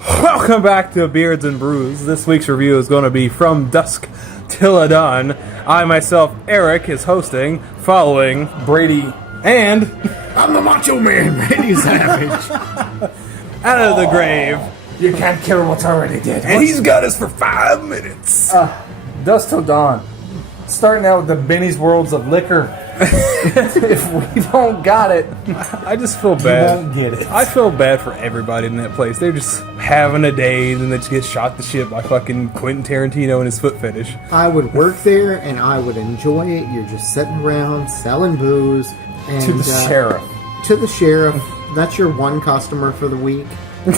Welcome back to Beards and Brews. This week's review is going to be From Dusk Till Dawn. I myself, Eric, is hosting, following Brady, and I'm the Macho Man, Randy Savage. Out of the Grave. You can't kill what's already dead. And he's got us for 5 minutes. Dusk Till Dawn. Starting out with the Benny's Worlds of Liquor. If we don't got it, I just feel bad. You won't get it. I feel bad for everybody in that place. They're just having a day, and then they just get shot to shit by fucking Quentin Tarantino and his foot fetish. I would work there, and I would enjoy it. You're just sitting around selling booze. And, To the sheriff. To the sheriff. That's your one customer for the week. For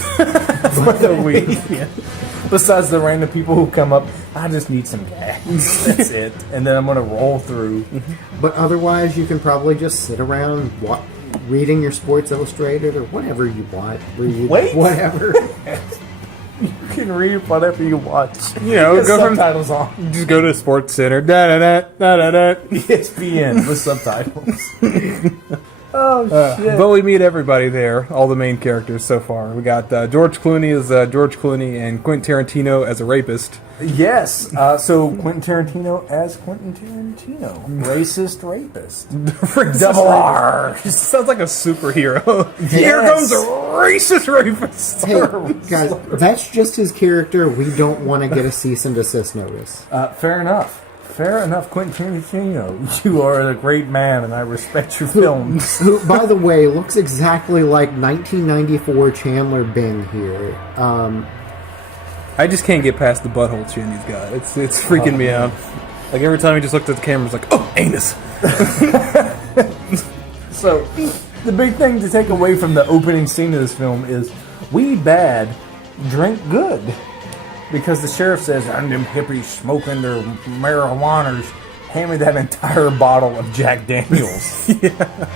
the week. Yeah. Besides the random people who come up, I just need some gas. That's it. And then I'm going to roll through. But otherwise, you can probably just sit around reading your Sports Illustrated or whatever you want. Wait. Whatever. You can read whatever you watch. You know, With go from subtitles on. just go to Sports Center. Da da da da da da. ESPN with subtitles. Oh, shit. But we meet everybody there, all the main characters so far. We got George Clooney as George Clooney and Quentin Tarantino as a rapist. Yes. So Quentin Tarantino as Quentin Tarantino. Racist rapist. Double R. Sounds like a superhero. Yes. Here comes a racist rapist. Hey, guys, that's just his character. We don't want to get a cease and desist notice. Fair enough. Fair enough, Quentin Tarantino. You are a great man, and I respect your films. Who, by the way, looks exactly like 1994 Chandler Bing here. I just can't get past the butthole chin he's got. It's freaking me out. Like every time he just looked at the camera, it's like, oh, anus. So, the big thing to take away from the opening scene of this film is weed bad, drink good. Because the sheriff says, and them hippies smoking their marijuanas, hand me that entire bottle of Jack Daniels. Yeah.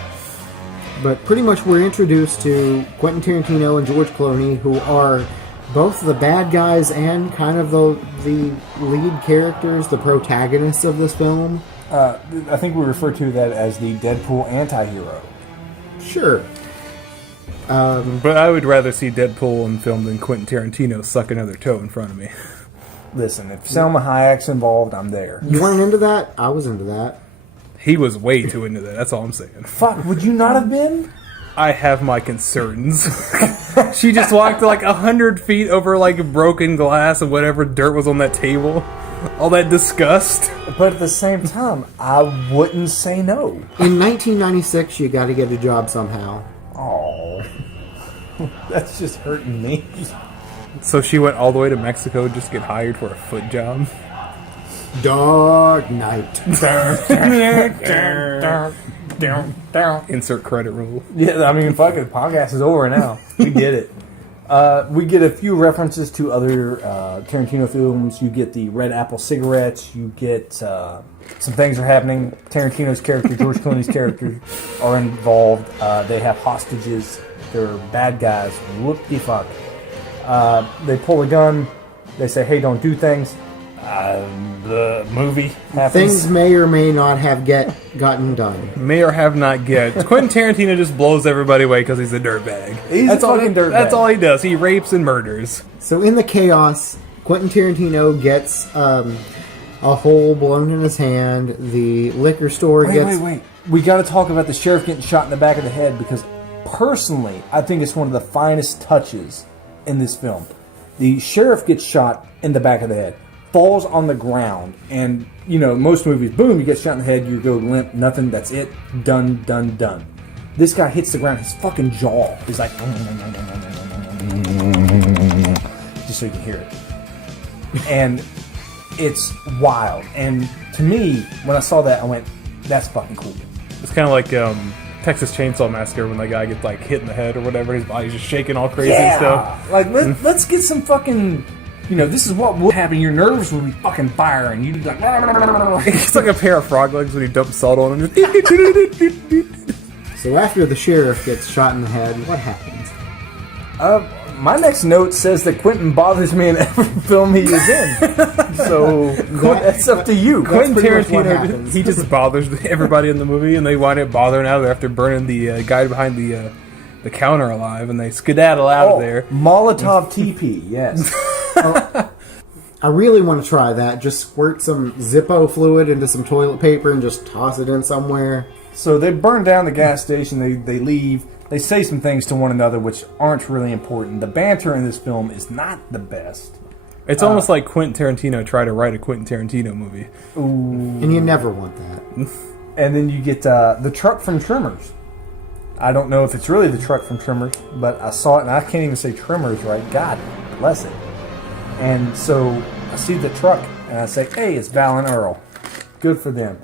But pretty much we're introduced to Quentin Tarantino and George Clooney, who are both the bad guys and kind of the lead characters, the protagonists of this film. I think we refer to that as the Deadpool anti-hero. Sure. But I would rather see Deadpool in film than Quentin Tarantino suck another toe in front of me. Listen, if Selma Hayek's involved, I'm there. You weren't into that? I was into that. He was way too into that. That's all I'm saying. Fuck, would you not have been? I have my concerns. She just walked like 100 feet over like broken glass and whatever dirt was on that table. All that disgust. But at the same time, I wouldn't say no. In 1996, you got to get a job somehow. Oh, that's just hurting me. So she went all the way to Mexico just to get hired for a foot job. Dark Knight. Insert credit roll. Yeah, I mean, fuck it. Podcast is over now. We did it. We get a few references to other Tarantino films. You get the Red Apple cigarettes. You get some things are happening. Tarantino's character, George Clooney's character, are involved. They have hostages. They're bad guys. Whoop-de-fuck. They pull a gun. They say, hey, don't do things. The movie happens. Things may or may not have gotten done. May or have not get. Quentin Tarantino just blows everybody away because he's a dirtbag. He's a fucking dirtbag. That's all he does. He rapes and murders. So in the chaos, Quentin Tarantino gets a hole blown in his hand. The liquor store gets... Wait. We got to talk about the sheriff getting shot in the back of the head because personally, I think it's one of the finest touches in this film. The sheriff gets shot in the back of the head, falls on the ground, and, you know, most movies, boom, you get shot in the head, you go limp, nothing, that's it, done. This guy hits the ground, his fucking jaw is like, just so you can hear it. And it's wild. And to me, when I saw that, I went, that's fucking cool. It's kind of like Texas Chainsaw Massacre when that guy gets like hit in the head or whatever. His body's just shaking all crazy and stuff. Like, let's get some fucking... You know, this is what would happen. Your nerves would be fucking firing. You'd be like... It's like a pair of frog legs when you dump salt on them. So after the sheriff gets shot in the head, what happens? My next note says that Quentin bothers me in every film he is in. So that's up to you. Quentin pretty much what Tarantino, happens. he just bothers everybody in the movie, and they wind up bothering out after burning the guy behind the the counter alive, and they skedaddle out of there. Molotov TP, yes. I really want to try that. Just squirt some Zippo fluid into some toilet paper and just toss it in somewhere. So they burn down the gas station, they leave, they say some things to one another which aren't really important. The banter in this film is not the best. It's almost like Quentin Tarantino tried to write a Quentin Tarantino movie. And you never want that. And then you get the truck from Tremors. I don't know if it's really the truck from Tremors, but I saw it and I can't even say Tremors right. God bless it. And so I see the truck and I say, hey, it's Val and Earl. Good for them.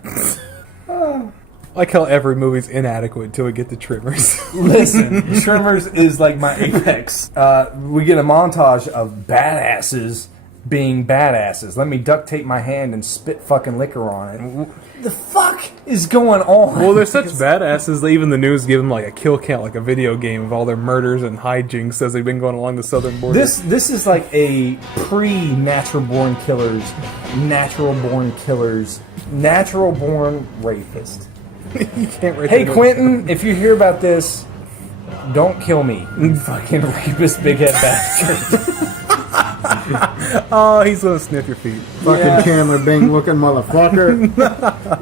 Like how every movie's inadequate until we get to Tremors. Listen, Tremors is like my apex. We get a montage of badasses being badasses. Let me duct tape my hand and spit fucking liquor on it. The fuck is going on? Well, they're such badasses that even the news give them like a kill count, like a video game of all their murders and hijinks as they've been going along the southern border. This is like a pre-natural born killers, natural born rapist. You can't write Hey that Quentin, if you hear about this, don't kill me. You fucking rapist, big head bastard. Oh, he's gonna sniff your feet. Fucking Chandler Bing looking motherfucker.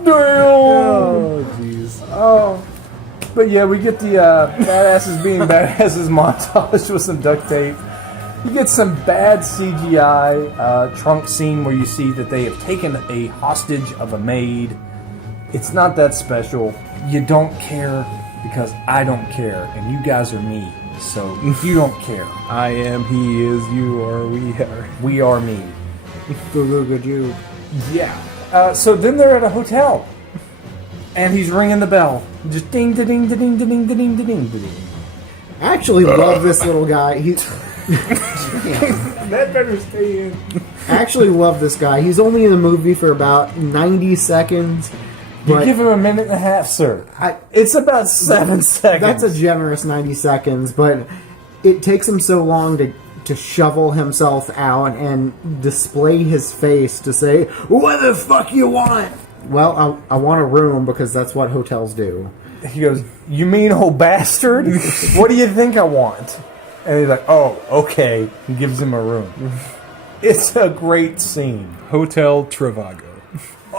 Oh, jeez. Oh. But yeah, we get the badasses being badasses montage with some duct tape. You get some bad CGI trunk scene where you see that they have taken a hostage of a maid. It's not that special. You don't care because I don't care, and you guys are me. So you don't care. I am, he is, you are, we are. We are me. Good you. Yeah. So then they're at a hotel, and he's ringing the bell. Just ding, da ding, da ding, da ding, da ding, da ding, da ding. I actually love this little guy. That better stay in. I actually love this guy. He's only in the movie for about 90 seconds. You give him a minute and a half, sir. It's about 7 seconds. That's a generous 90 seconds, but it takes him so long to shovel himself out and display his face to say, what the fuck you want? Well, I want a room because that's what hotels do. He goes, you mean old bastard? What do you think I want? And he's like, oh, okay. He gives him a room. It's a great scene. Hotel Trivago.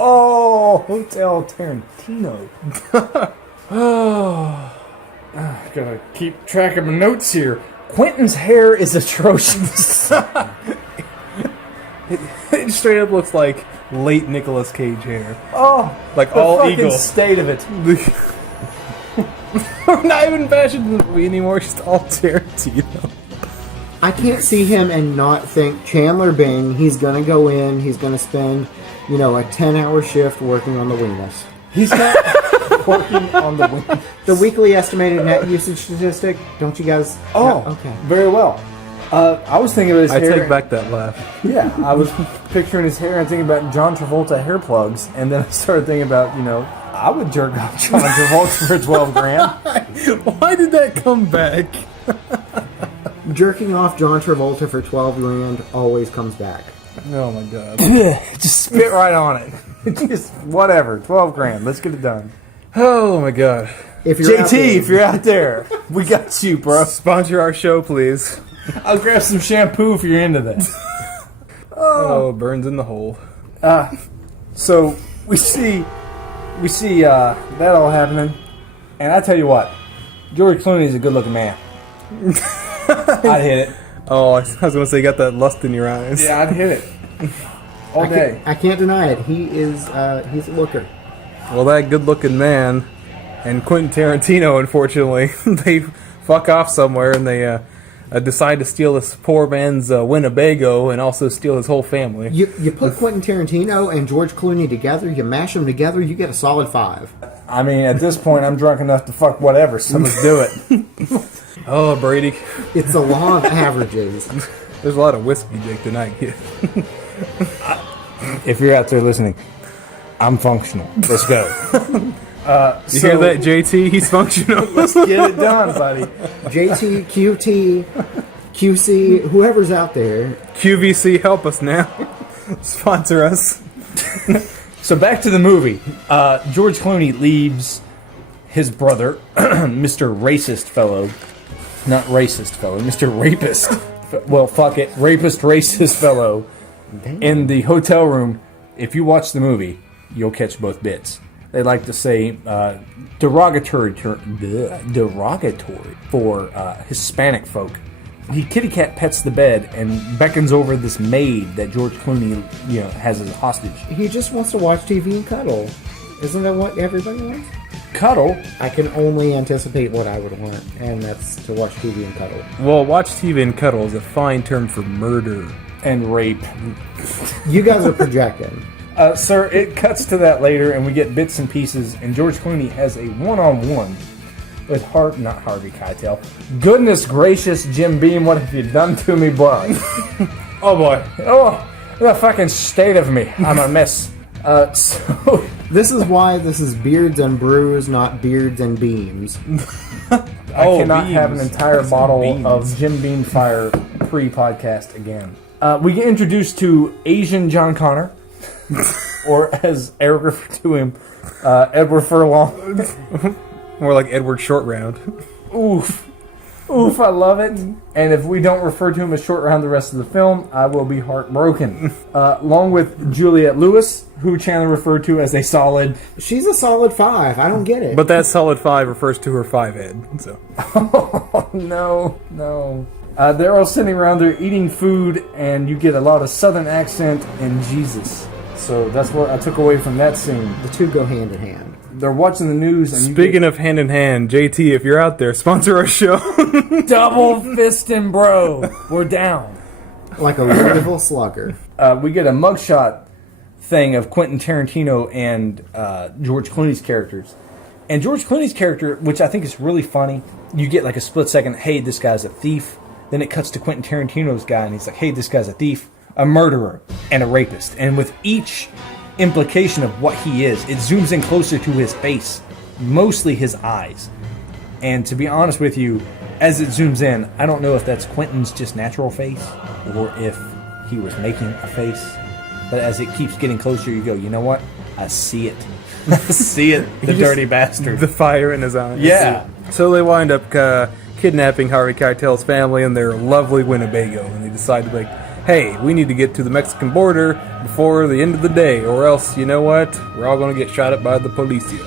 Oh, Hotel Tarantino. Gotta keep track of my notes here. Quentin's hair is atrocious. It straight up looks like late Nicolas Cage hair. Oh, like the all fucking eagle. state of it. We're not even bashing the movie anymore, it's just all Tarantino. I can't see him and not think Chandler Bing, he's gonna go in, he's gonna spend, a 10-hour shift working on the weenus. He's not working on the wing. The weekly estimated net usage statistic, don't you guys... Oh, yeah, okay. Very well. I was thinking of his hair. I take back that laugh. Yeah, I was picturing his hair and thinking about John Travolta hair plugs, and then I started thinking about, I would jerk off John Travolta for 12 grand. Why did that come back? Jerking off John Travolta for 12 grand always comes back. Oh my god. Just spit right on it. Just whatever, 12 grand. Let's get it done. Oh my god. If you're JT, if you're out there, we got you, bro. Sponsor our show, please. I'll grab some shampoo if you're into that. Oh, burns in the hole. So we see that all happening, and I tell you what, George Clooney's a good-looking man. I'd hit it. Oh, I was going to say you got that lust in your eyes. Yeah, I'd hit it all day. I can't deny it. He's a looker. Well, that good-looking man and Quentin Tarantino, unfortunately, they fuck off somewhere and they decide to steal this poor man's Winnebago and also steal his whole family. You put Quentin Tarantino and George Clooney together, you mash them together, you get a solid 5. I mean, at this point, I'm drunk enough to fuck whatever, so let's do it. Oh, Brady. It's the law of averages. There's a lot of whiskey dick tonight. If you're out there listening, I'm functional. Let's go. You hear that, JT? He's functional. Let's get it done, buddy. JT, QT, QC, whoever's out there. QVC, help us now. Sponsor us. So back to the movie. George Clooney leaves his brother, Mr. Racist Fellow, Not racist fellow, Mr. Rapist. Well, fuck it, rapist, racist fellow. In the hotel room, if you watch the movie, you'll catch both bits. They like to say derogatory for Hispanic folk. He kitty cat pets the bed and beckons over this maid that George Clooney, has as a hostage. He just wants to watch TV and cuddle. Isn't that what everybody wants? Cuddle? I can only anticipate what I would want, and that's to watch TV and cuddle. Well, watch TV and cuddle is a fine term for murder. And rape. You guys are projecting. Sir, it cuts to that later, and we get bits and pieces, and George Clooney has a one-on-one with not Harvey Keitel. Goodness gracious, Jim Beam, what have you done to me, boy? Oh, boy. Oh, the fucking state of me. I'm a mess. So... This is why this is Beards and Brews, not Beards and Beams. I cannot beams. have an entire Some bottle beams. of Jim Beam Fire pre-podcast again. We get introduced to Asian John Connor, or as Eric referred to him, Edward Furlong. More like Edward Short Round. Oof. Oof, I love it. And if we don't refer to him as Short Round the rest of the film, I will be heartbroken. Along with Juliette Lewis, who Chandler referred to as a solid... She's a solid 5. I don't get it. But that solid 5 refers to her 5 head. So. Oh, no. They're all sitting around there eating food, and you get a lot of Southern accent and Jesus. So that's what I took away from that scene. The two go hand in hand. They're watching the news, and Speaking of hand in hand, JT, if you're out there, sponsor our show. double fisting, bro. We're down. Like a Louisville slugger. We get a mugshot thing of Quentin Tarantino and George Clooney's characters. And George Clooney's character, which I think is really funny, you get like a split second, hey, this guy's a thief. Then it cuts to Quentin Tarantino's guy, and he's like, hey, this guy's a thief, a murderer, and a rapist. And with each implication of what he is, it zooms in closer to his face, mostly his eyes. And to be honest with you, as it zooms in, I don't know if that's Quentin's just natural face or if he was making a face. But as it keeps getting closer, you go, you know what? I see it. I see it, the dirty bastard. The fire in his eyes. Yeah. So they wind up kidnapping Harvey Keitel's family in their lovely Winnebago, and they decide to be like, hey, we need to get to the Mexican border before the end of the day, or else, you know what? We're all going to get shot at by the policia.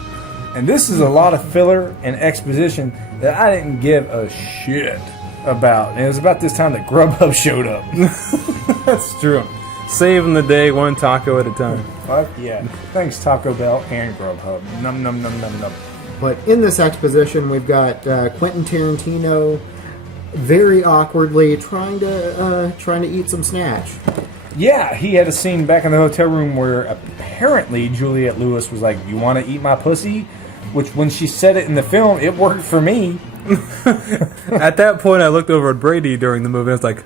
And this is a lot of filler and exposition that I didn't give a shit about. And it was about this time that Grubhub showed up. That's true. Saving the day one taco at a time. Fuck yeah. Thanks, Taco Bell and Grubhub. Num, num, num, num, num. But in this exposition, we've got Quentin Tarantino very awkwardly trying to eat some snatch. Yeah, he had a scene back in the hotel room where apparently Juliette Lewis was like, you want to eat my pussy? Which, when she said it in the film, it worked for me. At that point, I looked over at Brady during the movie, and I was like,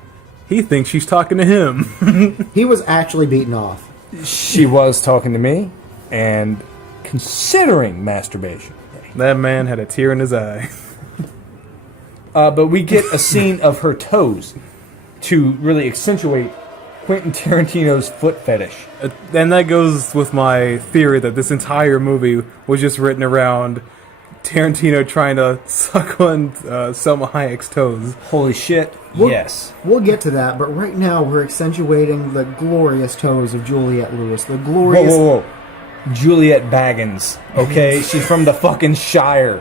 he thinks she's talking to him. He was actually beaten off. She was talking to me and considering masturbation. That man had a tear in his eye. But we get a scene of her toes to really accentuate Quentin Tarantino's foot fetish. And that goes with my theory that this entire movie was just written around Tarantino trying to suck on Selma Hayek's toes. Holy shit, We'll- yes. We'll get to that, but right now we're accentuating the glorious toes of Juliette Lewis. The glorious... Whoa. Juliette Baggins, okay? She's from the fucking Shire.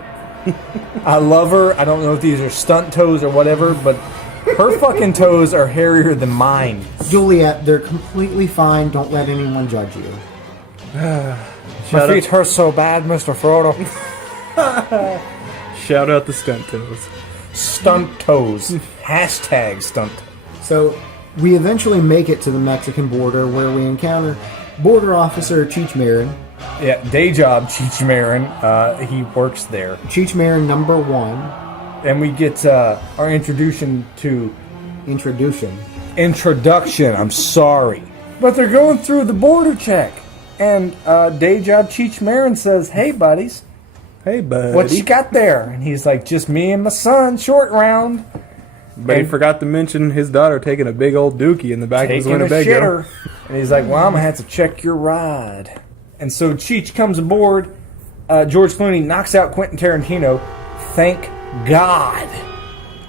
I love her. I don't know if these are stunt toes or whatever, but her fucking toes are hairier than mine. Juliette, they're completely fine. Don't let anyone judge you. My feet hurt so bad, Mr. Frodo. Shout out the stunt toes. Stunt toes. Hashtag stunt. So, we eventually make it to the Mexican border where we encounter Border Officer Cheech Marin. Yeah, day job, Cheech Marin. He works there. Cheech Marin number 1. And we get our introduction to... Introduction. I'm sorry. But they're going through the border check. And day job Cheech Marin says, hey, buddies. Hey, buddy. What you got there? And he's like, just me and my son, short round. But he forgot to mention his daughter taking a big old dookie in the back of his Taking a Winnebago. shitter. And he's like, well, I'm going to have to check your ride. And so Cheech comes aboard. George Clooney knocks out Quentin Tarantino. Thank God.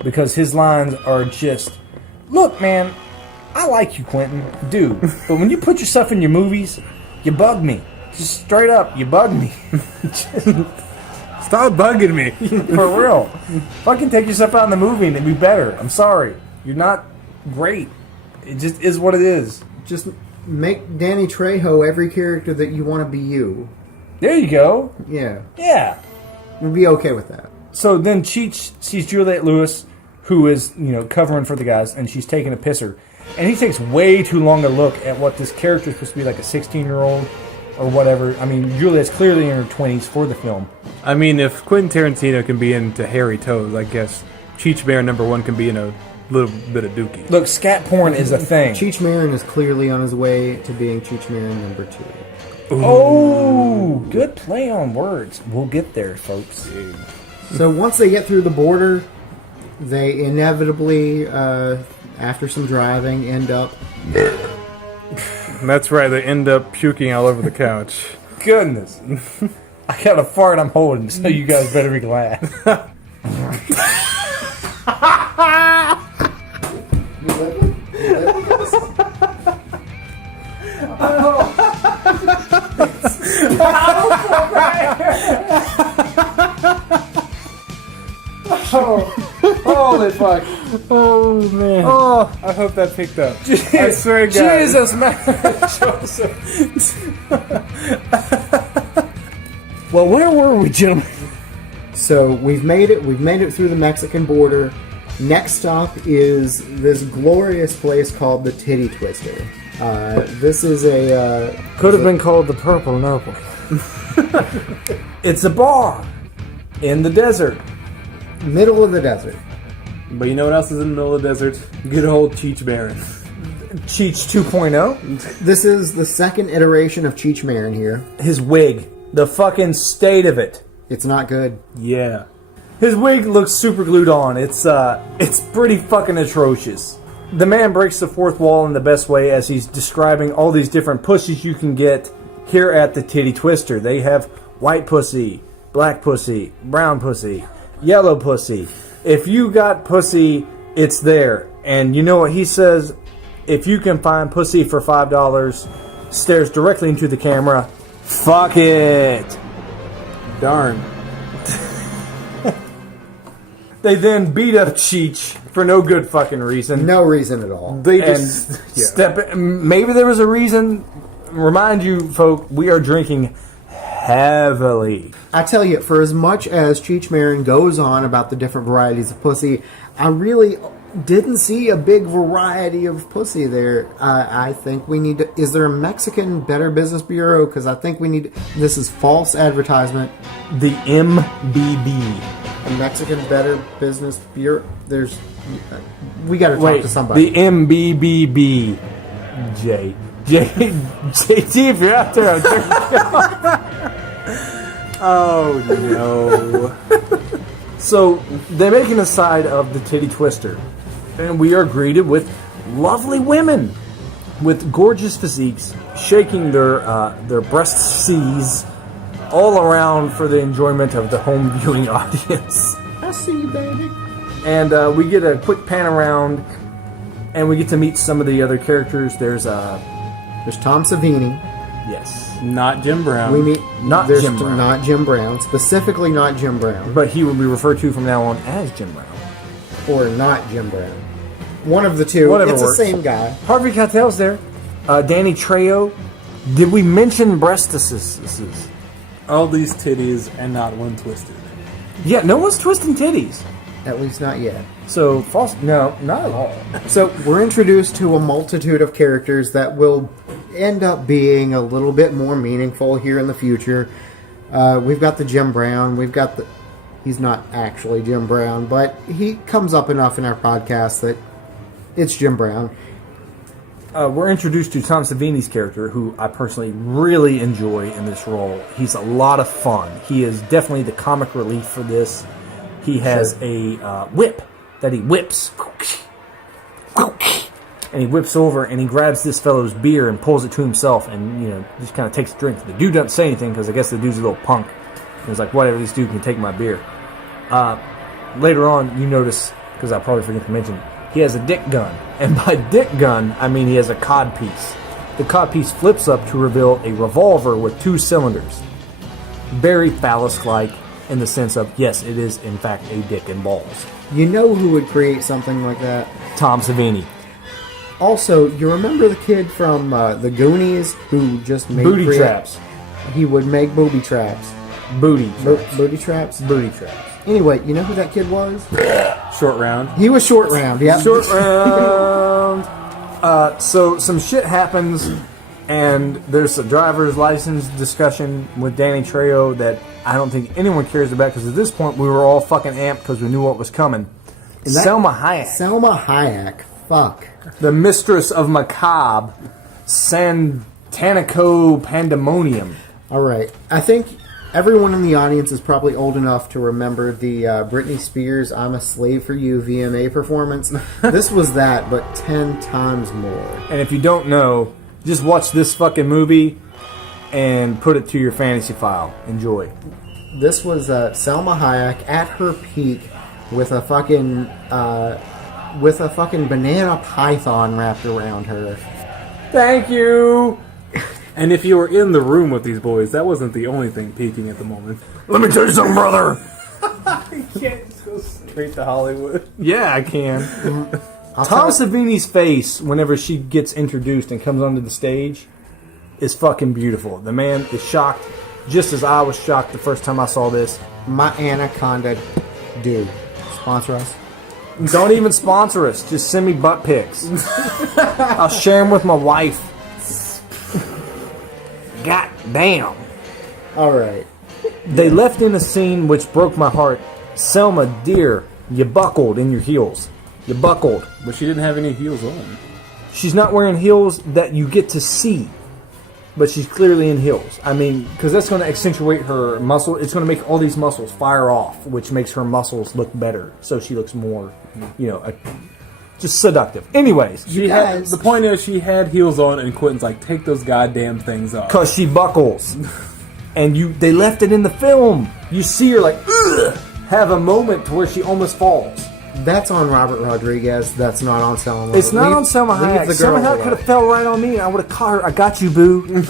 because his lines are just, look, man, I like you, Quentin, dude, but when you put yourself in your movies, you bug me. Just straight up, you bug me. Stop bugging me. For real. Fucking take yourself out in the movie and it'd be better. I'm sorry. You're not great. It just is what it is. Just make Danny Trejo every character that you want to be you. There you go. Yeah. Yeah. We'll be okay with that. So then Cheech sees Juliette Lewis, who is, covering for the guys, and she's taking a pisser. And he takes way too long a look at what this character is supposed to be, like a 16-year-old or whatever. I mean, Juliette's clearly in her 20s for the film. I mean, if Quentin Tarantino can be into hairy toes, I guess Cheech Bear #1 can be in a little bit of dookie. Look, scat porn is a thing. Cheech Marin is clearly on his way to being Cheech Marin #2. Oh, good play on words. We'll get there, folks. So once they get through the border, they inevitably, after some driving, end up... That's right, they end up puking all over the couch. Goodness. I got a fart I'm holding, so you guys better be glad. Holy fuck. Oh, man. Oh, I hope that picked up. I swear to God. Jesus, man. Joseph. Well, where were we, gentlemen? So we've made it through the Mexican border. Next stop is this glorious place called the Titty Twister. This is a... Could have been called the Purple Noble. It's a bar in the desert. middle of the desert. But you know what else is in the middle of the desert? Good old Cheech Marin. Cheech 2.0. This is the second iteration of Cheech Marin here. His wig. The fucking state of it. It's not good. Yeah. His wig looks super glued on. It's pretty fucking atrocious. The man breaks the fourth wall in the best way as he's describing all these different pussies you can get here at the Titty Twister. They have white pussy, black pussy, brown pussy, yellow pussy. If you got pussy, it's there. And you know what he says? If you can find pussy for $5, stares directly into the camera. Fuck it. Darn. They then beat up Cheech for no good fucking reason. No reason at all. They just step in. Maybe there was a reason. Remind you, folk, we are drinking heavily. I tell you, for as much as Cheech Marin goes on about the different varieties of pussy, I really didn't see a big variety of pussy there. I think we need to... Is there a Mexican Better Business Bureau? Because I think we need... This is false advertisement. The MBB. A Mexican Better Business Bureau? There's... We got to talk to somebody. The MBBB. JT, if you're out there, Oh, no. So, they make an aside of the Titty Twister. And we are greeted with lovely women with gorgeous physiques shaking their breast seas all around for the enjoyment of the home viewing audience. I see you, baby. And we get a quick pan around and we get to meet some of the other characters. There's Tom Savini. yes. Not Jim Brown. We meet... Not there's Jim Brown. Not Jim Brown. Specifically not Jim Brown. But he will be referred to from now on as Jim Brown. Or not Jim Brown. One of the two. Whatever it's works. the same guy. Harvey Keitel's there. Danny Trejo. Did we mention breastises? All these titties and not one twisted. Yeah, no one's twisting titties. At least not yet. So, false. No, not at all. So we're introduced to a multitude of characters that will end up being a little bit more meaningful here in the future. We've got the Jim Brown. We've got the... He's not actually Jim Brown, but he comes up enough in our podcast that it's Jim Brown. We're introduced to Tom Savini's character, who I personally really enjoy in this role. He's a lot of fun. He is definitely the comic relief for this. He has a whip that he whips. And he whips over and he grabs this fellow's beer and pulls it to himself and, just kind of takes a drink. The dude doesn't say anything because I guess the dude's a little punk. He's like, whatever, this dude can take my beer. Later on, you notice because I'll probably forget to mention, he has a dick gun. And by dick gun, I mean he has a codpiece. The codpiece flips up to reveal a revolver with 2 cylinders. Very phallus-like in the sense of, yes, it is in fact a dick and balls. You know who would create something like that? Tom Savini. Also, you remember the kid from the Goonies who just made Booty traps. He would make booby traps. Booty traps. Booty traps? Booty traps. Anyway, you know who that kid was? Short round. He was Short Round, yeah. Short round. So some shit happens, and there's a driver's license discussion with Danny Trejo that I don't think anyone cares about, because at this point we were all fucking amped because we knew what was coming. Selma Hayek. Selma Hayek. Fuck. The mistress of macabre, Santanico Pandemonium. All right. I think everyone in the audience is probably old enough to remember the Britney Spears I'm a Slave for You VMA performance. This was that, but 10 times more. And if you don't know, just watch this fucking movie and put it to your fantasy file. Enjoy. This was Selma Hayek at her peak with a fucking banana python wrapped around her. Thank you! And if you were in the room with these boys, that wasn't the only thing peaking at the moment. Let me tell you something, brother! You can't just go straight to Hollywood. Yeah, I can. Tom Savini's face, whenever she gets introduced and comes onto the stage, is fucking beautiful. The man is shocked, just as I was shocked the first time I saw this. My Anaconda dude. Sponsor us. Don't even sponsor us. Just send me butt pics. I'll share them with my wife. God damn. All right. They left in a scene which broke my heart. Selma, dear, you buckled in your heels. You buckled. But she didn't have any heels on. She's not wearing heels that you get to see, but she's clearly in heels. I mean, because that's going to accentuate her muscle. It's going to make all these muscles fire off, which makes her muscles look better. So she looks more, just seductive. Anyways. The point is, she had heels on, and Quentin's like, take those goddamn things off. Because she buckles. And they left it in the film. You see her like, ugh, have a moment to where she almost falls. That's on Robert Rodriguez. That's not on Selma. It's not on Selma Hayek. Selma Hayek could have fell right on me, and I would have caught her. I got you, boo.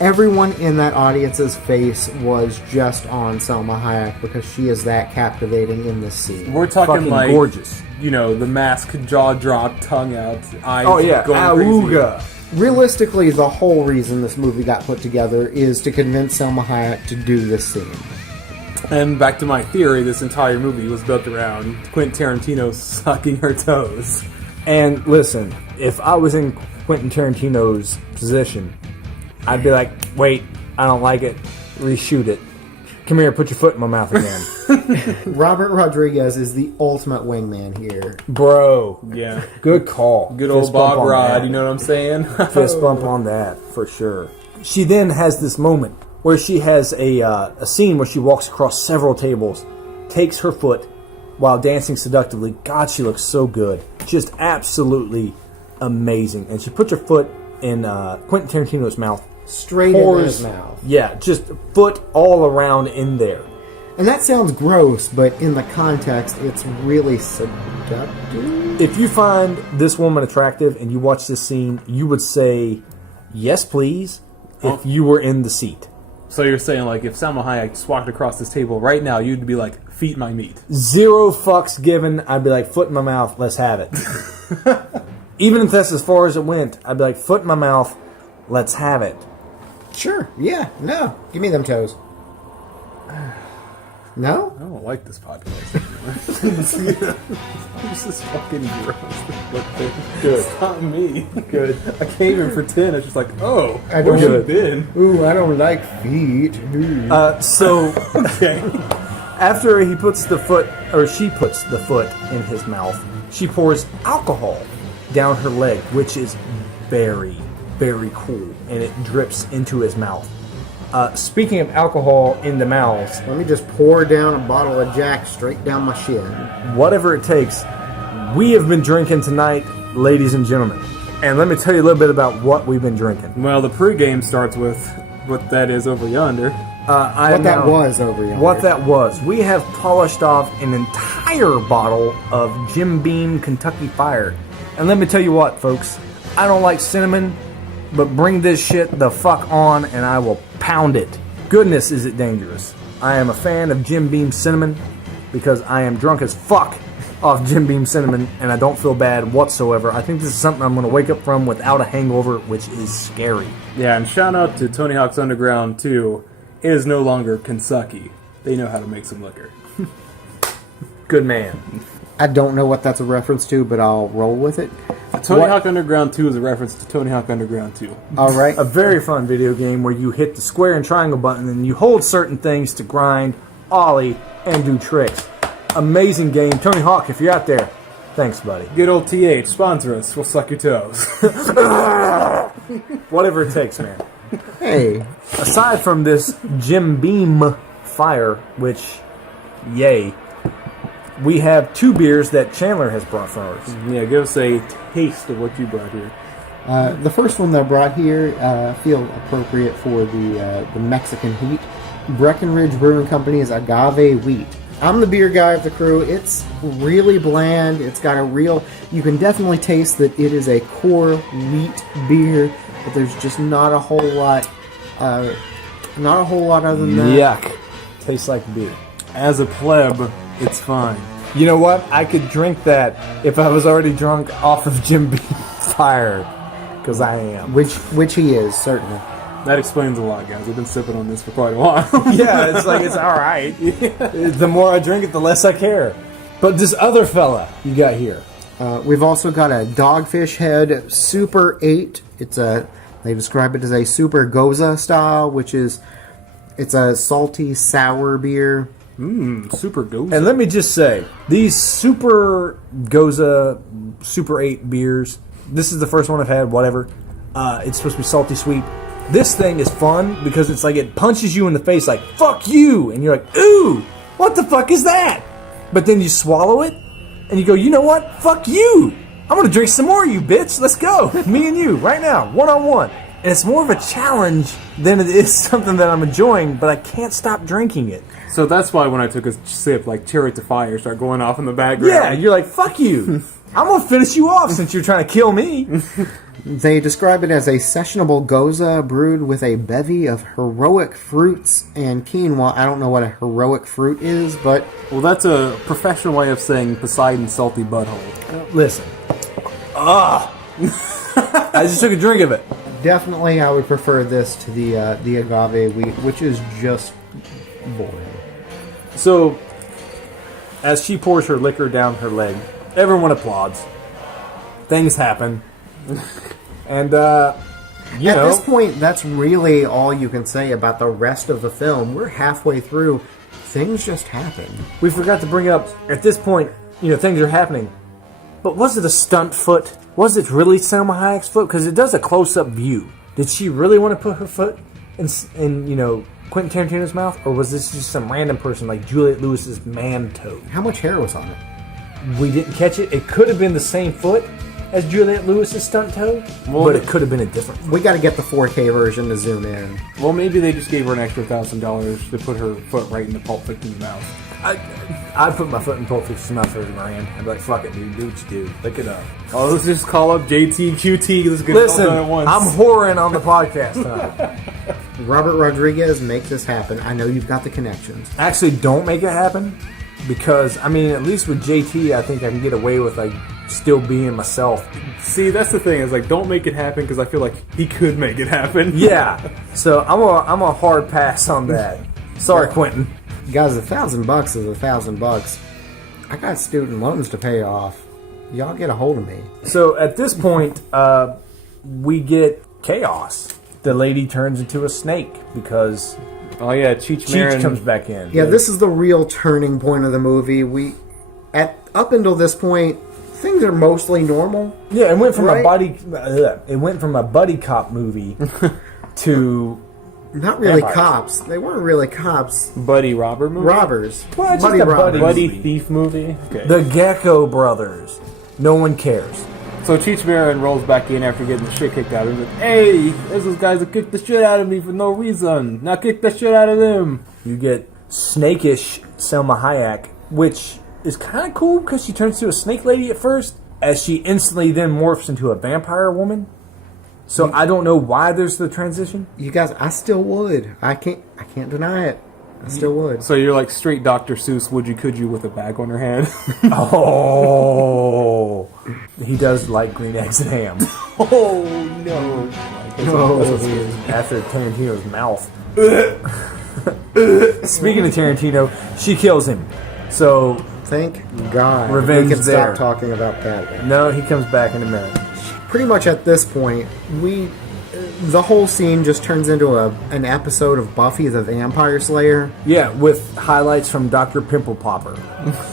Everyone in that audience's face was just on Selma Hayek because she is that captivating in this scene. We're talking Fucking like gorgeous. The mask, jaw dropped, tongue out, eyes going Auga. crazy. Realistically, the whole reason this movie got put together is to convince Selma Hayek to do this scene. And back to my theory, this entire movie was built around Quentin Tarantino sucking her toes. And listen, if I was in Quentin Tarantino's position, I'd be like, wait, I don't like it. Reshoot it. Come here, put your foot in my mouth again. Robert Rodriguez is the ultimate wingman here. Bro. Yeah. Good call. Good Fist old bump Bob on Rod, that. you know what I'm saying? Fist bump on that, for sure. She then has this moment where she has a scene where she walks across several tables, takes her foot while dancing seductively. God, she looks so good. Just absolutely amazing. And she puts her foot in Quentin Tarantino's mouth. Straight in his mouth. Yeah, just foot all around in there. And that sounds gross, but in the context, it's really seductive. If you find this woman attractive and you watch this scene, you would say, yes, please, if you were in the seat. So you're saying, like, if Salma Hayek just walked across this table right now, you'd be like, feet my meat. 0 fucks given. I'd be like, foot in my mouth, let's have it. Even if that's as far as it went, I'd be like, foot in my mouth, let's have it. Sure. Yeah. No. Give me them toes. No? I don't like this podcast anymore. This is fucking gross. Good. It's not me. Good. I came in for 10. It's just like, oh, where you been? Ooh, I don't like feet. Okay. After he puts the foot, or she puts the foot in his mouth, she pours alcohol down her leg, which is very, very cool, and it drips into his mouth. Speaking of alcohol in the mouths, Let me just pour down a bottle of Jack straight down my shin. whatever it takes, we have been drinking tonight, ladies and gentlemen. And let me tell you a little bit about what we've been drinking. Well, the pregame starts with what that is over yonder. What that was over yonder. What that was. We have polished off an entire entire bottle of Jim Beam Kentucky Fire. And let me tell you what, folks, I don't like cinnamon, but bring this shit the fuck on and I will pound it. Goodness, is it dangerous. I am a fan of Jim Beam Cinnamon because I am drunk as fuck off Jim Beam Cinnamon and I don't feel bad whatsoever. I think this is something I'm going to wake up from without a hangover, which is scary. Yeah, and shout out to Tony Hawk's Underground 2. It is no longer Kentucky. They know how to make some liquor. Good man. I don't know what that's a reference to, but I'll roll with it. Tony Hawk Underground 2 is a reference to Tony Hawk Underground 2. All right. A very fun video game where you hit the square and triangle button and you hold certain things to grind, ollie, and do tricks. Amazing game. Tony Hawk, if you're out there, thanks, buddy. Good old TH, sponsor us. We'll suck your toes. Whatever it takes, man. Hey, Aside from this Jim Beam Fire, which, yay, we have 2 beers that Chandler has brought for us. Yeah, give us a taste of what you brought here. the first one that I brought here feel appropriate for the Mexican heat. Breckenridge Brewing Company's Agave Wheat. I'm the beer guy of the crew. It's really bland. It's got a real... You can definitely taste that it is a core wheat beer, but there's just not a whole lot... not a whole lot other than that. Yuck. Tastes like beer. As a pleb, it's fine. You know what? I could drink that if I was already drunk off of Jim Beam's Fire. Because I am. Which he is, certainly. That explains a lot, guys. I've been sipping on this for quite a while. Yeah, it's like, it's alright. The more I drink it, the less I care. But this other fella you got here. We've also got a Dogfish Head Super 8. They describe it as a Super Goza style, which is... It's a salty, sour beer. Super goes. And let me just say, these Super Goza Super 8 beers, this is the first one I've had, whatever. It's supposed to be salty sweet. This thing is fun because it's like it punches you in the face like, fuck you! And you're like, ooh, what the fuck is that? But then you swallow it, and you go, you know what? Fuck you! I'm gonna drink some more, you bitch! Let's go! Me and you, right now, one-on-one. And it's more of a challenge than it is something that I'm enjoying, but I can't stop drinking it. So that's why when I took a sip, like Chariot to Fire started going off in the background. Yeah, you're like, fuck you! I'm gonna finish you off since you're trying to kill me. They describe it as a sessionable Goza brewed with a bevy of heroic fruits and quinoa. I don't know what a heroic fruit is, but... Well, that's a professional way of saying Poseidon's salty butthole. Listen. I just took a drink of it. Definitely, I would prefer this to the Agave Wheat, which is just boring. So, as she pours her liquor down her leg, everyone applauds. Things happen. And, At this point, that's really all you can say about the rest of the film. We're halfway through. Things just happen. we forgot to bring up, at this point, things are happening. But was it a stunt foot? Was it really Selma Hayek's foot? Because it does a close-up view. Did she really want to put her foot in Quentin Tarantino's mouth? Or was this just some random person like Juliette Lewis's man toe? How much hair was on it? We didn't catch it. It could have been the same foot as Juliette Lewis's stunt toe, but it could have been a different foot. We got to get the 4K version to zoom in. Well, maybe they just gave her an extra $1,000 to put her foot right in the Pulp Fiction's mouth. I'd put my foot in Pulp Fiction's mouth for a grand. I'd be like, fuck it, dude. Do what you do. Look it up. Oh, let's just call up JTQT. Let's get it Listen, all done at once. I'm whoring on the podcast now. Robert Rodriguez, make this happen. I know you've got the connections. Actually, don't make it happen. Because, at least with JT, I think I can get away with, still being myself. See, that's the thing. Is don't make it happen because I feel like he could make it happen. Yeah. So, I'm a hard pass on that. Sorry, Quentin. Guys, $1,000 is $1,000. I got student loans to pay off. Y'all get a hold of me. So, at this point, we get chaos. The lady turns into a snake because... Oh yeah, Cheech Cheech Marin comes back in. Yeah, this is the real turning point of the movie. Up until this point, things are mostly normal. Yeah, it went from right? it went from a buddy cop movie to not really vampires. cops. They weren't really cops. buddy robber movie. Robbers. Well, it's just a robbers. Buddy thief movie. Okay. the Gecko Brothers. No one cares. So Cheech Marin rolls back in after getting the shit kicked out of him. He's like, hey, there's those guys that kicked the shit out of me for no reason. Now kick the shit out of them. You get snakish Selma Hayek, which is kind of cool because she turns to a snake lady at first, as she instantly then morphs into a vampire woman. So I don't know why there's the transition. You guys, I still would. I can't deny it. I still would. So you're like straight Dr. Seuss, would you, could you, with a bag on her head? Oh, he does like green eggs and ham. Oh, no. After Tarantino's mouth. Speaking of Tarantino, she kills him. So, Thank God. Revenge we can there. stop talking about that. no, he comes back in a minute. Pretty much at this point, the whole scene just turns into an episode of Buffy the Vampire Slayer. Yeah, with highlights from Dr. Pimple Popper,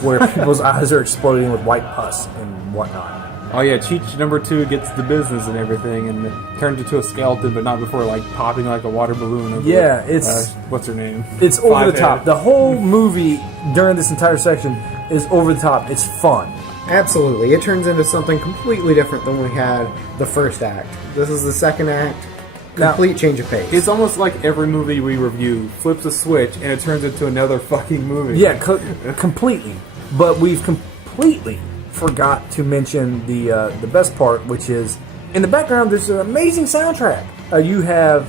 where people's eyes are exploding with white pus and whatnot. Oh, yeah, Cheech number 2 gets the business and everything and it turns into a skeleton, but not before, like, popping like a water balloon. Over, Yeah, it's... what's her name? It's over the Fivehead. top. The whole movie during this entire section is over the top. It's fun. Absolutely. It turns into something completely different than we had the first act. This is the second act. Complete change of pace. It's almost like every movie we review flips a switch and it turns into another fucking movie. Yeah, completely. But we've completely forgot to mention the best part, which is in the background. There's an amazing soundtrack. You have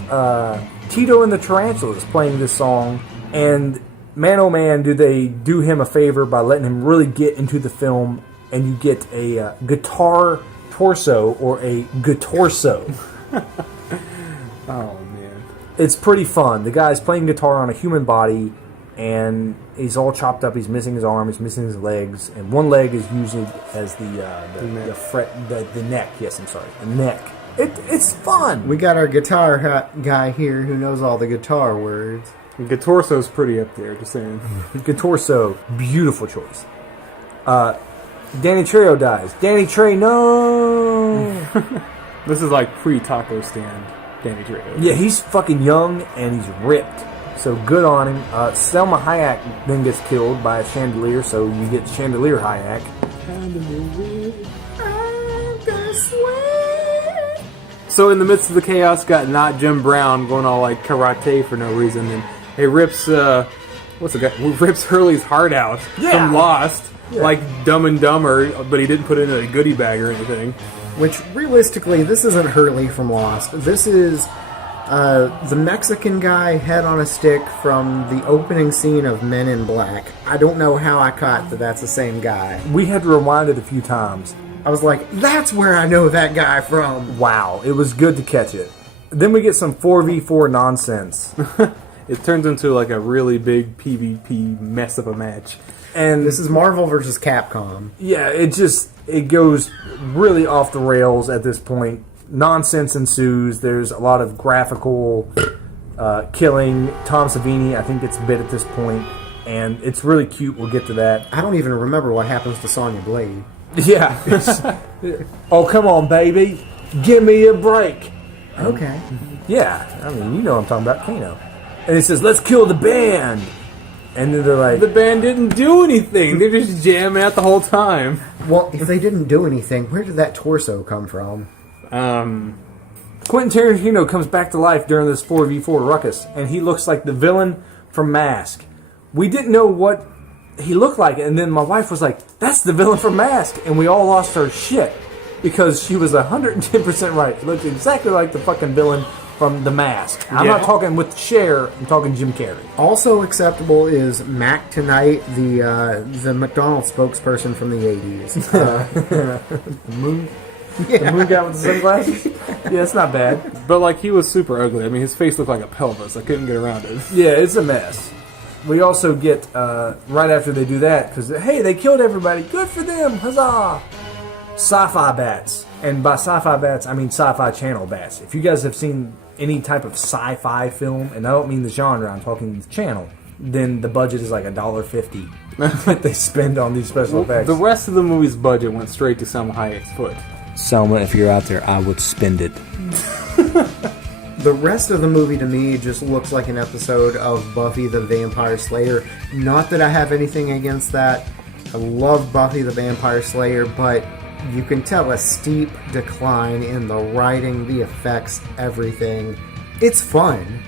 Tito and the Tarantulas playing this song, and man, oh man, do they do him a favor by letting him really get into the film. And you get a guitar torso or a guitorso. Oh, man. It's pretty fun. The guy's playing guitar on a human body, and he's all chopped up. He's missing his arm. He's missing his legs, and one leg is used as the neck. Yes, I'm sorry, the neck. It's fun. We got our guitar guy here who knows all the guitar words. Guitorso's pretty up there, just saying. Guitorso, beautiful choice. Danny Trejo dies. Danny Trejo, no. This is like pre-taco stand Danny Trejo. Yeah, he's fucking young and he's ripped. So good on him. Selma Hayek then gets killed by a chandelier, so you get Chandelier Hayek. So in the midst of the chaos, got not Jim Brown going all like karate for no reason, and he rips rips Hurley's heart out from Lost, like Dumb and Dumber, but he didn't put it in a goodie bag or anything. Which, realistically, this isn't Hurley from Lost. This is the Mexican guy head on a stick from the opening scene of Men in Black. I don't know how I caught that that's the same guy. We had to rewind it a few times. I was like, that's where I know that guy from. Wow, it was good to catch it. Then we get some 4v4 nonsense. It turns into like a really big PvP mess of a match. And This is Marvel versus Capcom. yeah, it goes really off the rails at this point. Nonsense ensues. There's a lot of graphical killing. Tom Savini, I think, gets bit at this point, and it's really cute. We'll get to that. I don't even remember what happens to Sonya Blade. Yeah. Oh, come on, baby. Give me a break. Okay. Yeah, I mean, you know what I'm talking about, Kano. And he says, let's kill the band. And then they're like... The band didn't do anything. They're just jamming out the whole time. Well, if they didn't do anything, where did that torso come from? Quentin Tarantino comes back to life during this 4v4 ruckus, and he looks like the villain from Mask. We didn't know what he looked like, and then my wife was like, that's the villain from Mask, and we all lost our shit, because she was 110% right. It looked exactly like the fucking villain from The Mask. I'm not talking with Cher, I'm talking Jim Carrey. Also acceptable is Mac Tonight, the McDonald's spokesperson from the 80s. The moon guy with the sunglasses? Yeah, it's not bad. But like he was super ugly. I mean, his face looked like a pelvis. I couldn't get around it. Yeah, it's a mess. We also get, right after they do that, because, hey, they killed everybody. Good for them. Huzzah. Sci-fi bats. And by sci-fi bats, I mean Sci-Fi Channel bats. If you guys have seen any type of sci-fi film, and I don't mean the genre, I'm talking the channel, then the budget is like $1.50 that they spend on these special effects. The rest of the movie's budget went straight to Selma Hayek's foot. Selma, if you're out there, I would spend it. The rest of the movie to me just looks like an episode of Buffy the Vampire Slayer. Not that I have anything against that. I love Buffy the Vampire Slayer, but you can tell a steep decline in the writing, the effects, everything. It's fun.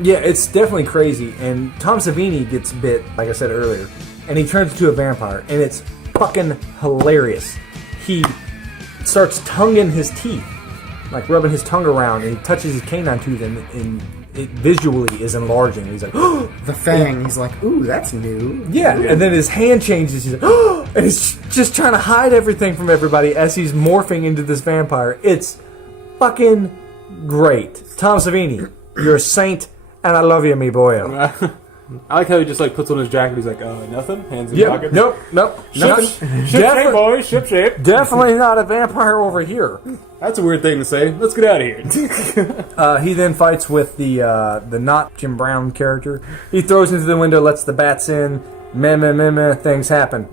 Yeah, it's definitely crazy. And Tom Savini gets bit, like I said earlier. and he turns into a vampire, and it's fucking hilarious. He starts tonguing his teeth, like rubbing his tongue around, and he touches his canine tooth, and it visually is enlarging. He's like, oh, The fang. He's like, ooh, that's new. yeah. And then his hand changes. He's like, oh, and he's just trying to hide everything from everybody as he's morphing into this vampire. It's fucking great. Tom Savini, you're a saint, and I love you, me boy. I like how he just like puts on his jacket. He's like, nothing. Hands in Yep. pocket. Nope. Ship shape, boys. Ship shape. Definitely not a vampire over here. That's a weird thing to say. Let's get out of here. He then fights with the not Jim Brown character. He throws into the window, lets the bats in. Meh, things happen.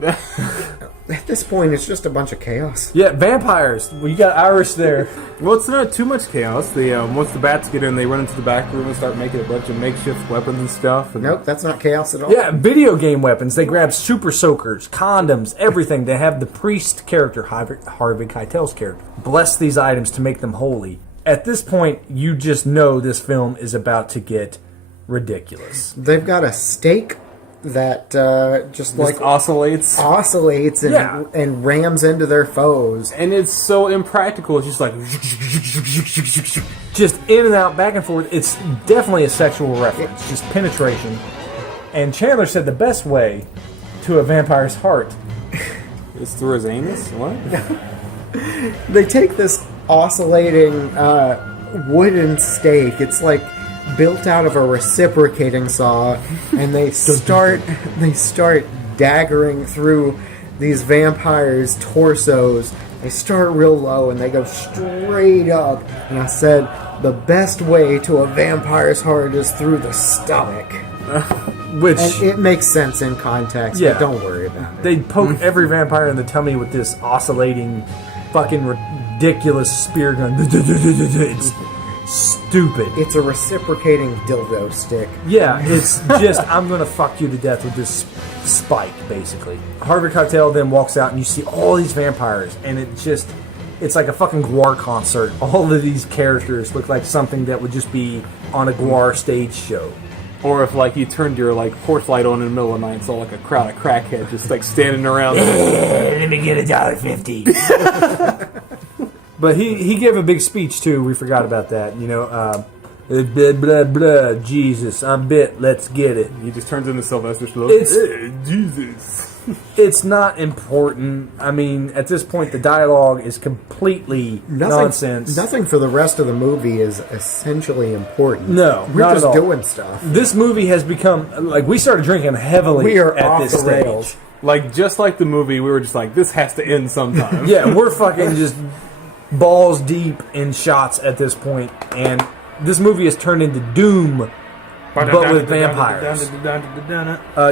At this point, it's just a bunch of chaos. Yeah, vampires. Well, you got Irish there. Well, it's not too much chaos. Once the bats get in, they run into the back room and start making a bunch of makeshift weapons and stuff. And Nope, that's not chaos at all. Yeah, video game weapons. They grab super soakers, condoms, everything. They have the priest character, Harvey Keitel's character, bless these items to make them holy. At this point, you just know this film is about to get ridiculous. They've got a stake that just like oscillates. oscillates and, Yeah. and rams into their foes. And it's so impractical. It's just like... Just in and out, back and forth. It's definitely a sexual reference, just penetration. And Chandler said the best way to a vampire's heart. It's through his anus? What? They take this oscillating wooden stake. It's like built out of a reciprocating saw, and they start daggering through these vampires' torsos. They start real low and they go straight up. And I said the best way to a vampire's heart is through the stomach. Which And it makes sense in context, Yeah. but don't worry about it. they poke every vampire in the tummy with this oscillating, fucking ridiculous spear gun. It's stupid. It's a reciprocating dildo stick. Yeah, it's just, I'm gonna fuck you to death with this spike, basically. Harvey Keitel then walks out and you see all these vampires, and it's like a fucking Gwar concert. All of these characters look like something that would just be on a Gwar stage show. Or if, like, you turned your, like, porch light on in the middle of the night and saw, like, a crowd of crackheads just, like, standing around. Let me get $1.50. But he gave a big speech, too. We forgot about that. You know, blah, blah, blah, Jesus, I'm bit, let's get it. He just turns into Sylvester Stallone. It's- Jesus. It's not important. I mean, at this point, the dialogue is completely nonsense. Nothing for the rest of the movie is essentially important. No, we're not just at all. doing stuff. This movie has become, like, we started drinking heavily We are at off this the stage. rails. Like, just like the movie, we were just like, this has to end sometime. Yeah, we're fucking just balls deep in shots at this point, and this movie has turned into Doom, but with vampires.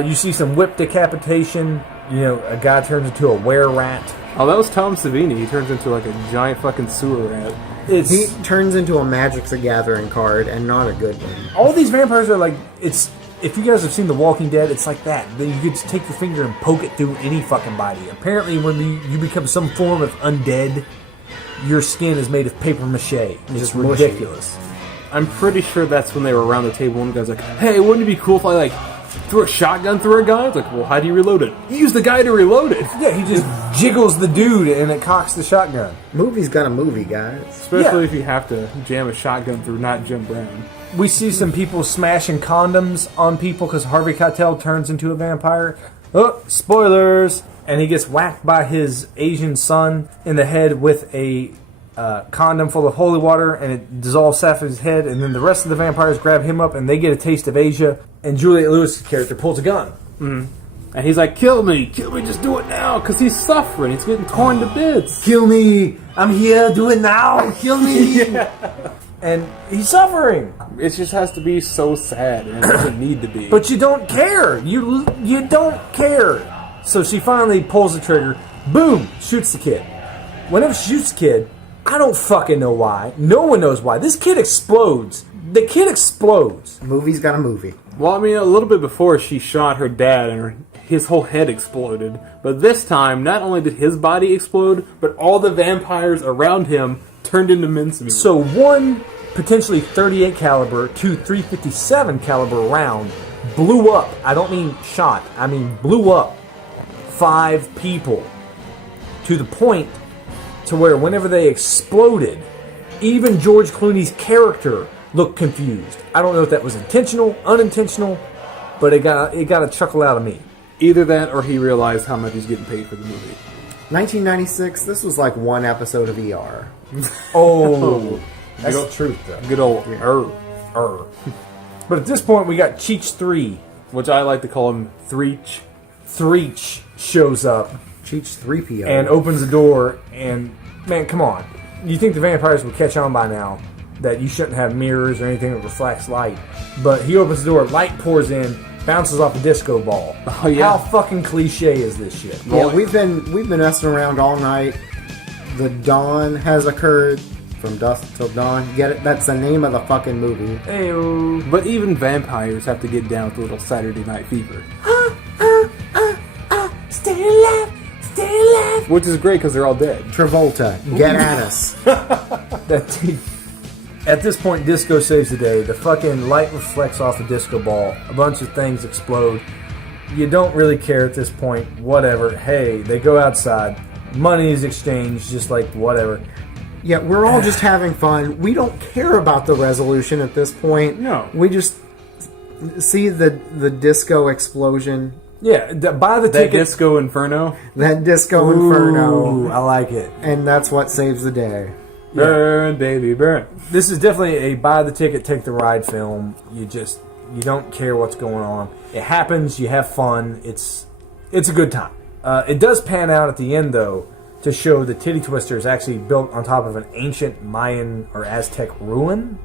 You see some whip decapitation. You know, a guy turns into a were-rat. Oh, that was Tom Savini. He turns into, like, a giant fucking sewer rat. He turns into a Magic the Gathering card, and not a good one. All these vampires are like, it's, if you guys have seen The Walking Dead, it's like that. Then you could just take your finger and poke it through any fucking body. Apparently, when you become some form of undead, your skin is made of paper mache. It's Just mushy. ridiculous. I'm pretty sure that's when they were around the table. One guy's like, hey, wouldn't it be cool if I, like, threw a shotgun through a guy? It's like, well, how do you reload it? Use the guy to reload it. Yeah, he just jiggles the dude and it cocks the shotgun. Movie's got a movie, guys. Especially Yeah. if you have to jam a shotgun through not Jim Brown. We see some people smashing condoms on people because Harvey Keitel turns into a vampire. Oh, spoilers! And he gets whacked by his Asian son in the head with a condom full of holy water, and it dissolves half of his head, and then the rest of the vampires grab him up and they get a taste of Asia, and Juliette Lewis' character pulls a gun. And he's like, kill me, just do it now, because he's suffering. He's getting torn to bits. Kill me! I'm here, do it now! Kill me! And he's suffering! It just has to be so sad, and it doesn't need to be. But you don't care. You don't care. So she finally pulls the trigger. Boom! Shoots the kid. Whenever she shoots the kid, I don't fucking know why. No one knows why. This kid explodes. The kid explodes. Movie's got a movie. Well, I mean, a little bit before she shot her dad and his whole head exploded. But this time, not only did his body explode, but all the vampires around him turned into mincemeat. So one potentially 38 caliber to 357 caliber round blew up. I don't mean shot. I mean blew up 5 people to the point to where whenever they exploded, even George Clooney's character looked confused. I don't know if that was intentional, unintentional, but it got a chuckle out of me. Either that or he realized how much he's getting paid for the movie. 1996. This was like one episode of ER. Oh, that's the truth, though. Good old But at this point, we got Cheech 3. which I like to call him Threech. Threech shows up Cheech 3PO. and opens the door, and man, come on. You think the vampires would catch on by now that you shouldn't have mirrors or anything that reflects light. But he opens the door, light pours in, bounces off a disco ball. Oh, yeah. How fucking cliche is this shit? Yeah, we've been messing around all night. The dawn has occurred. From dusk till dawn. Get it? That's the name of the fucking movie. Ayo. But even vampires have to get down with a little Saturday Night Fever. Stay alive, stay alive. Which is great because they're all dead. Travolta, get at us. At this point, disco saves the day. The fucking light reflects off the disco ball. A bunch of things explode. You don't really care at this point. Whatever. Hey, they go outside. Money is exchanged, just like whatever. Yeah, we're all just having fun. We don't care about the resolution at this point. No. We just see the disco explosion. Yeah, buy the That ticket. Disco Inferno. That disco Ooh, inferno. I like it. And that's what saves the day. Burn, baby, burn. This is definitely a buy the ticket, take the ride film. You don't care what's going on. It happens. You have fun. It's a good time. It does pan out at the end though to show the Titty Twister is actually built on top of an ancient Mayan or Aztec ruin,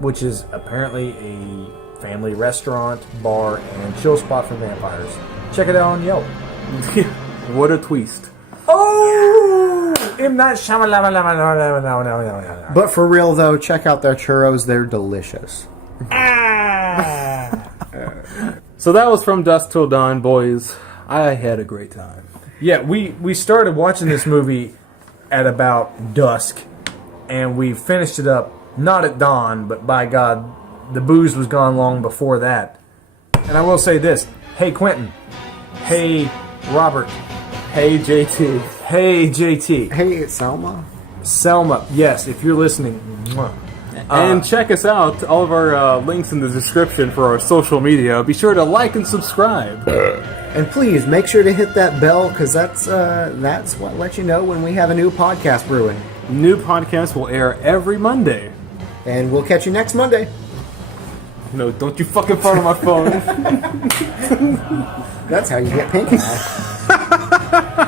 which is apparently a family restaurant, bar, and chill spot for vampires. Check it out on Yelp. What a twist. Oh! M. Night Shyamalan. But for real though, check out their churros. They're delicious. So that was From Dusk Till Dawn, boys. I had a great time. Yeah, we started watching this movie at about dusk, and we finished it up, not at dawn, but by God, the booze was gone long before that. And I will say this, hey Quentin, hey Robert, Hey, JT. hey JT, Hey, Selma. Selma, yes, if you're listening, mwah. And check us out. All of our links in the description for our social media. Be sure to like and subscribe. And please make sure to hit that bell because that's what lets you know when we have a new podcast brewing. New podcasts will air every Monday. And we'll catch you next Monday. No, don't you fucking fart on my phone. That's how you get pink eye.